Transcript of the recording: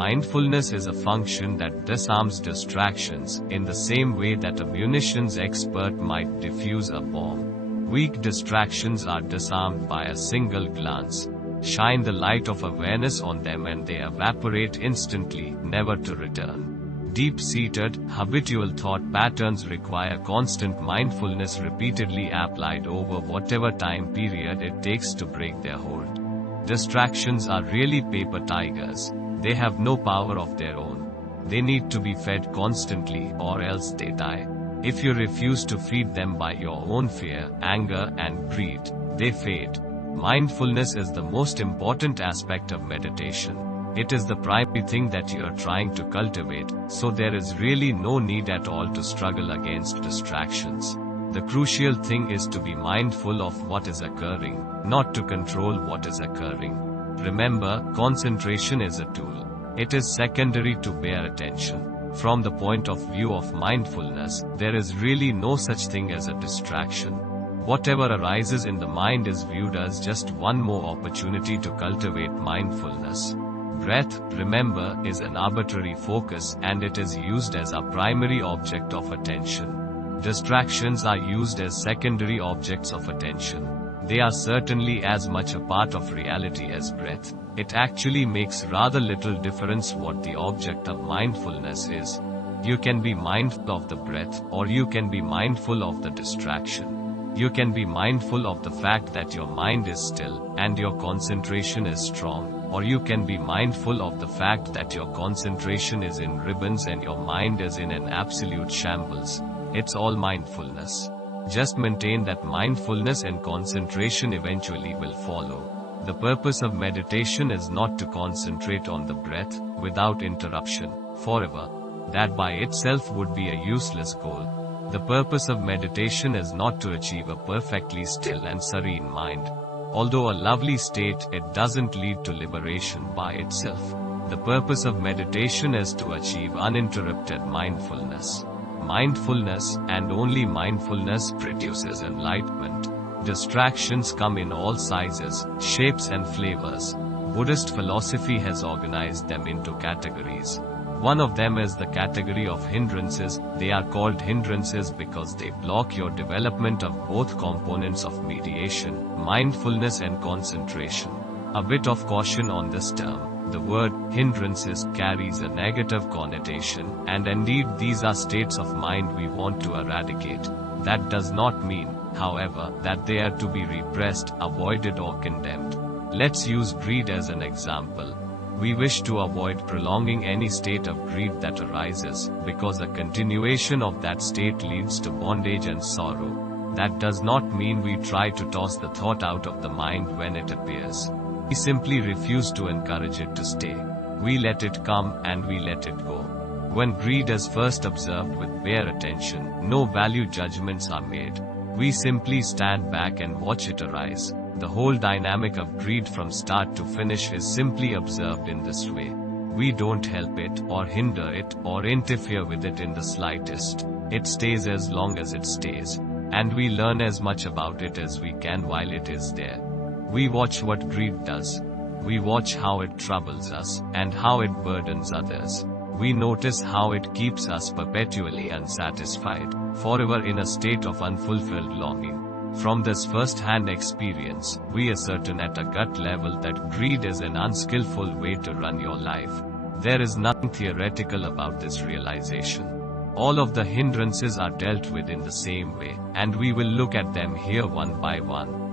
Mindfulness is a function that disarms distractions, in the same way that a munitions expert might defuse a bomb. Weak distractions are disarmed by a single glance. Shine the light of awareness on them and they evaporate instantly, never to return. Deep-seated, habitual thought patterns require constant mindfulness repeatedly applied over whatever time period it takes to break their hold. Distractions are really paper tigers. They have no power of their own. They need to be fed constantly, or else they die. If you refuse to feed them by your own fear, anger, and greed, they fade. Mindfulness is the most important aspect of meditation. It is the primary thing that you are trying to cultivate, so there is really no need at all to struggle against distractions. The crucial thing is to be mindful of what is occurring, not to control what is occurring. Remember, concentration is a tool. It is secondary to bare attention. From the point of view of mindfulness, there is really no such thing as a distraction. Whatever arises in the mind is viewed as just one more opportunity to cultivate mindfulness. Breath, remember, is an arbitrary focus, and it is used as a primary object of attention. Distractions are used as secondary objects of attention. They are certainly as much a part of reality as breath. It actually makes rather little difference what the object of mindfulness is. You can be mindful of the breath, or you can be mindful of the distraction. You can be mindful of the fact that your mind is still, and your concentration is strong, or you can be mindful of the fact that your concentration is in ribbons and your mind is in an absolute shambles. It's all mindfulness. Just maintain that mindfulness and concentration eventually will follow. The purpose of meditation is not to concentrate on the breath, without interruption, forever. That by itself would be a useless goal. The purpose of meditation is not to achieve a perfectly still and serene mind. Although a lovely state, it doesn't lead to liberation by itself. The purpose of meditation is to achieve uninterrupted mindfulness. Mindfulness, and only mindfulness, produces enlightenment. Distractions come in all sizes, shapes and flavors. Buddhist philosophy has organized them into categories. One of them is the category of hindrances. They are called hindrances because they block your development of both components of meditation, mindfulness and concentration. A bit of caution on this term. The word hindrances carries a negative connotation, and indeed these are states of mind we want to eradicate. That does not mean, however, that they are to be repressed, avoided or condemned. Let's use greed as an example. We wish to avoid prolonging any state of greed that arises, because a continuation of that state leads to bondage and sorrow. That does not mean we try to toss the thought out of the mind when it appears. We simply refuse to encourage it to stay. We let it come, and we let it go. When greed is first observed with bare attention, no value judgments are made. We simply stand back and watch it arise. The whole dynamic of greed from start to finish is simply observed in this way. We don't help it, or hinder it, or interfere with it in the slightest. It stays as long as it stays. And we learn as much about it as we can while it is there. We watch what greed does. We watch how it troubles us, and how it burdens others. We notice how it keeps us perpetually unsatisfied, forever in a state of unfulfilled longing. From this first-hand experience, we ascertain at a gut level that greed is an unskillful way to run your life. There is nothing theoretical about this realization. All of the hindrances are dealt with in the same way, and we will look at them here one by one.